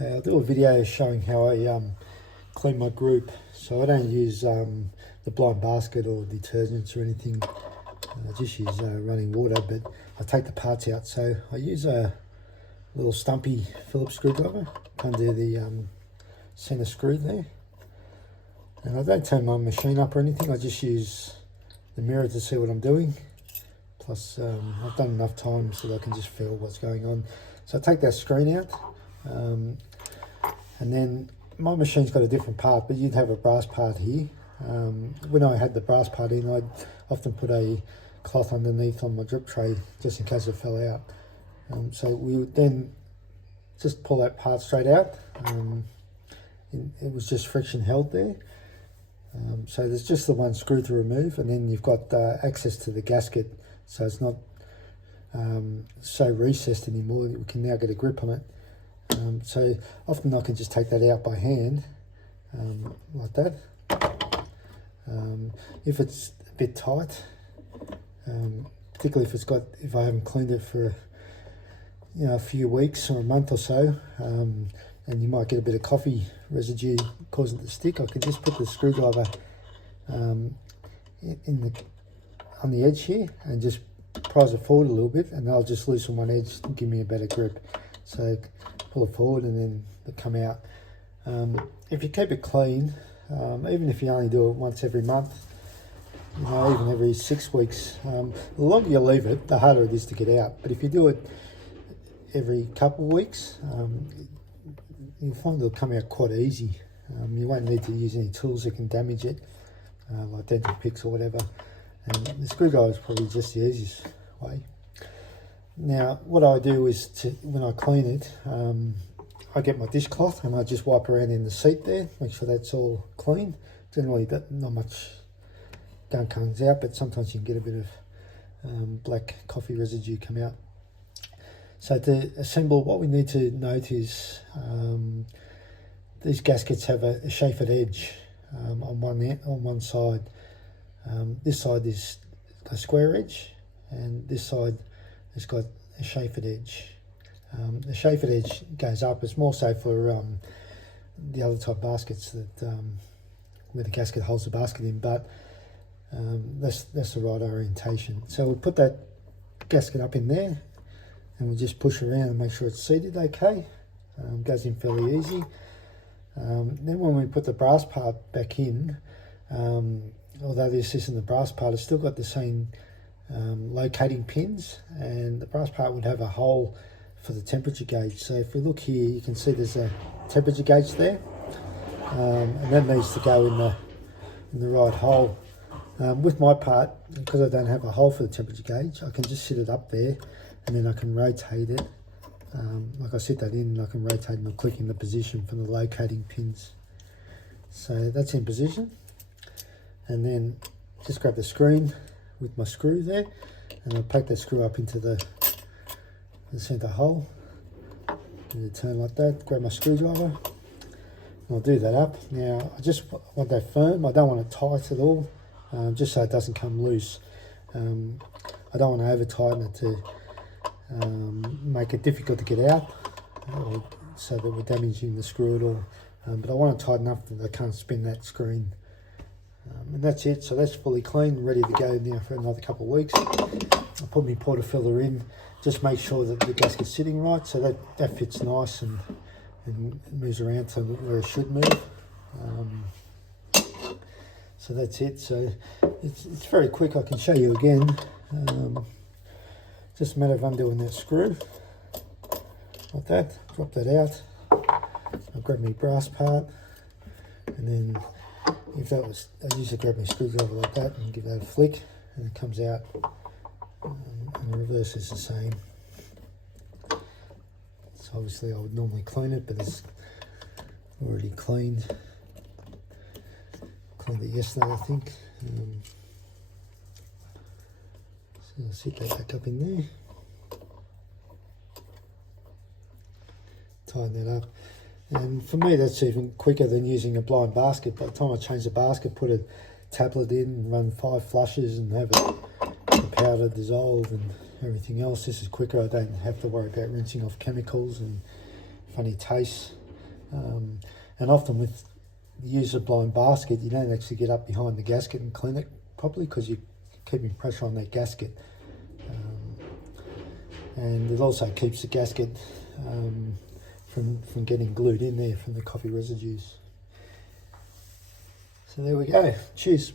Okay, I'll do a video showing how I clean my group. So I don't use the blind basket or detergents or anything. I just use running water, but I take the parts out. So I use a little stumpy Phillips screwdriver under the center screw there. And I don't turn my machine up or anything. I just use the mirror to see what I'm doing. Plus I've done enough times so that I can just feel what's going on. So I take that screen out. And then my machine's got a different part, but you'd have a brass part here. When I had the brass part in, I'd often put a cloth underneath on my drip tray just in case it fell out. So we would then just pull that part straight out. It was just friction held there. So there's just the one screw to remove, and then you've got access to the gasket, so it's not so recessed anymore. We can now get a grip on it. So often I can just take that out by hand, like that. If it's a bit tight, particularly if I haven't cleaned it for a few weeks or a month or so, and you might get a bit of coffee residue causing it to stick, I can just put the screwdriver on the edge here and just prise it forward a little bit, and I'll just loosen one edge and give me a better grip. So pull it forward and then it'll come out. If you keep it clean, even if you only do it once every month, even every 6 weeks, the longer you leave it, the harder it is to get out. But if you do it every couple of weeks, you'll find it'll come out quite easy. You won't need to use any tools that can damage it, like dental picks or whatever. And the screwdriver is probably just the easiest way. Now, what I do is, when I clean it, I get my dishcloth and I just wipe around in the seat there, make sure that's all clean. Generally, not much gunk comes out, but sometimes you can get a bit of black coffee residue come out. So to assemble, what we need to note is these gaskets have a chamfered edge on one side. This side is a square edge, and this side has got a chamfered edge. The chamfered edge goes up. It's more so for the other type baskets that where the gasket holds the basket in, but that's the right orientation. So we'll put that gasket up in there, and we'll just push around and make sure it's seated okay. Goes in fairly easy. Then when we put the brass part back in, although this isn't the brass part, it's still got the same locating pins, and the brass part would have a hole for the temperature gauge. So if we look here, you can see there's a temperature gauge there, and that needs to go in the right hole. With my part, because I don't have a hole for the temperature gauge, I can just sit it up there, and then I can rotate it. Like I sit that in, and I can rotate and I'll click in the position from the locating pins. So that's in position, and then just grab the screen with my screw there, and I'll pack that screw up into the center hole, and it turn like that. Grab my screwdriver, and I'll do that up. Now I just want that firm. I don't want it tight at all, just so it doesn't come loose. I don't want to over tighten it to make it difficult to get out, so that we're damaging the screw at all. But I want to tighten up that I can't spin that screen. And that's it. So that's fully clean, ready to go now for another couple of weeks. I'll put my portafilter in, just make sure that the gasket's sitting right, so that fits nice and moves around to where it should move. So that's it. So it's very quick. I can show you again. Just a matter of undoing that screw like that, drop that out. I'll grab my brass part, and then I usually grab my screwdriver like that and give that a flick, and it comes out. And the reverse is the same. So obviously I would normally clean it, but it's already cleaned. Cleaned it yesterday, I think. So I'll sit that back up in there. Tighten that up. And for me, that's even quicker than using a blind basket. By the time I change the basket, put a tablet in and run 5 flushes and have the powder dissolve and everything else, this is quicker. I don't have to worry about rinsing off chemicals and funny tastes. And often with the use of blown basket, you don't actually get up behind the gasket and clean it properly because you're keeping pressure on that gasket. And it also keeps the gasket from getting glued in there from the coffee residues. So there we go. Cheers.